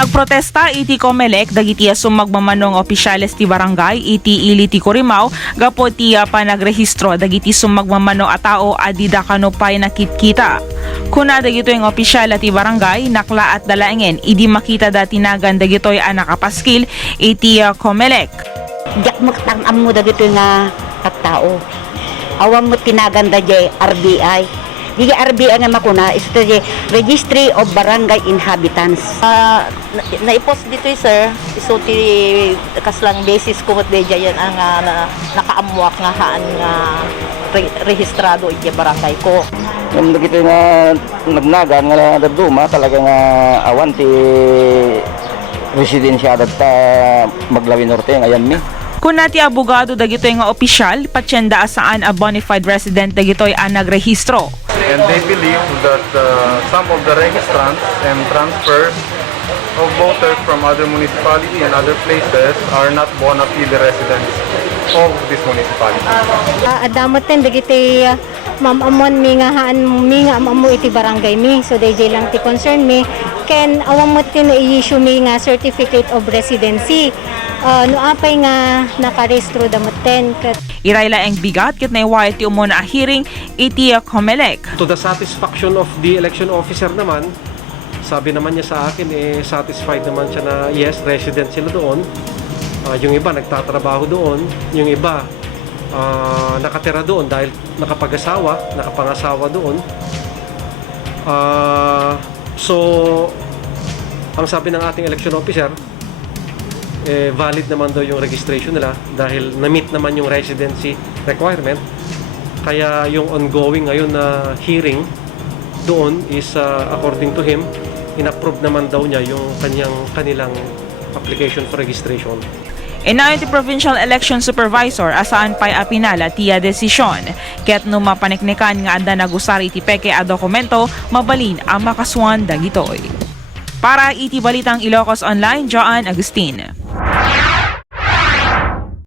Nagprotesta iti Comelec dagiti sumagmamanong opisyales ti barangay iti ili ti Corimao gapo ti panagrehistro dagiti sumagmamanong a tao adida kanupay nakitkita. Kuna dagito yung opisyal ti barangay nakla at dalaengen idi makita da tinagan dagitoy a nakapaskil iti Comelec. Diyak mo katang mo dagito nga tao. Awam mo tinaganda jay RBI. Di RBI nga makuna is the Registry of Barangay Inhabitants. Naipost dito sir, iso ti kaslang basis kumot beja yan ang nakaamuak nga haan nga rehistrado iti barangay ko. Yung dagito nga nagnagan nga daduma talaga nga awan ti residensya ta Maglawi Norte ngayon mi. Kuna ti abogado dagitoy nga opisyal patyenda saan a bona fide resident dagitoy a nagrehistro. And they believe that some of the registrants and transfers of voters from other municipality and other places are not bona fide residents of this municipality. Adamot ten dagiti mamamon mi nga haan mi nga amamo iti barangay mi, so DJ lang ti concern mi ken awamot tin i-issue mi nga certificate of residency. No apay nga nakarehistro damot ten. Irayla ang bigat ket naiway ti umuna a hearing iti Comelec. To the satisfaction of the election officer naman, sabi naman niya sa akin satisfied naman siya na yes, resident sila doon. Yung iba nagtatrabaho doon, yung iba nakatira doon dahil nakapangasawa doon. So ang sabi ng ating election officer, valid naman daw yung registration nila dahil na-meet naman yung residency requirement. Kaya yung ongoing ngayon na hearing doon is according to him, in-approve naman daw niya yung kanilang application for registration. Inayon ti Provincial Election Supervisor asaan pa'y apinala tiya desisyon. Ket no mapaniknikan nga anda nagusari ti peke a dokumento, mabalin ang makasuan dagitoy. Para iti Balitang Ilocos Online, Joan Agustin.